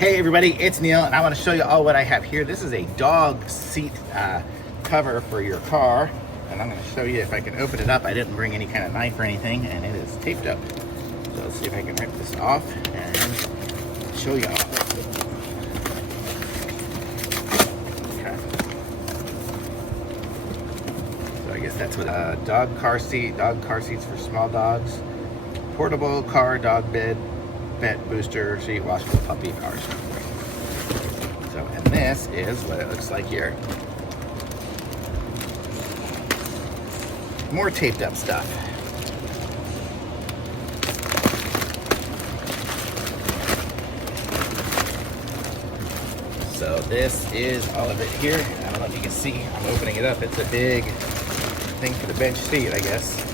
Hey everybody, it's Neil and I want to show you all what I have here. This is a dog seat cover for your car, and I'm going to show you if I can open it up. I didn't bring any kind of knife or anything, and it is taped up. So let's see if I can rip this off and show you all. Okay. So I guess that's what dog car seats for small dogs, portable car dog bed, pet booster seat, washable puppy cars. So, and this is what it looks like here. More taped up stuff. So this is all of it here. I don't know if you can see, I'm opening it up. It's a big thing for the bench seat, I guess.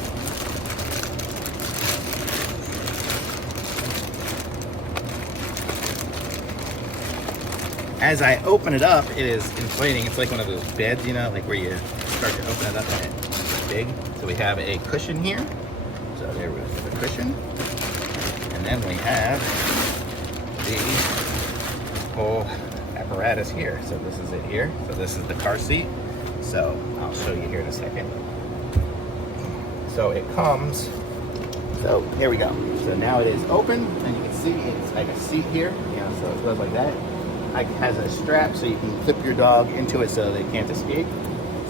As I open it up, it is inflating. It's like one of those beds, you know, like where you start to open it up and it's big. So we have a cushion here. So there we go, the cushion. And then we have the whole apparatus here. So this is it here. So this is the car seat. So I'll show you here in a second. So it comes, so here we go. So now it is open, and you can see it's like a seat here, you know, so it goes like that. It has a strap so you can clip your dog into it so they can't escape.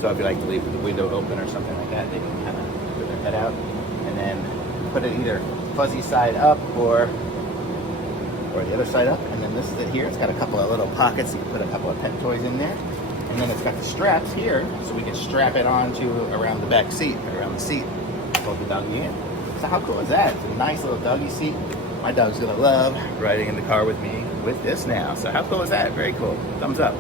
So if you like to leave the window open or something like that, they can kind of put their head out and then put it either fuzzy side up or the other side up. And then this is it here. It's got a couple of little pockets. You can put a couple of pet toys in there. And then it's got the straps here so we can strap it onto around the back seat, around the seat, hold the doggy in. So how cool is that? It's a nice little doggy seat. My dog's gonna love riding in the car with me with this now. So how cool is that? Very cool. Thumbs up.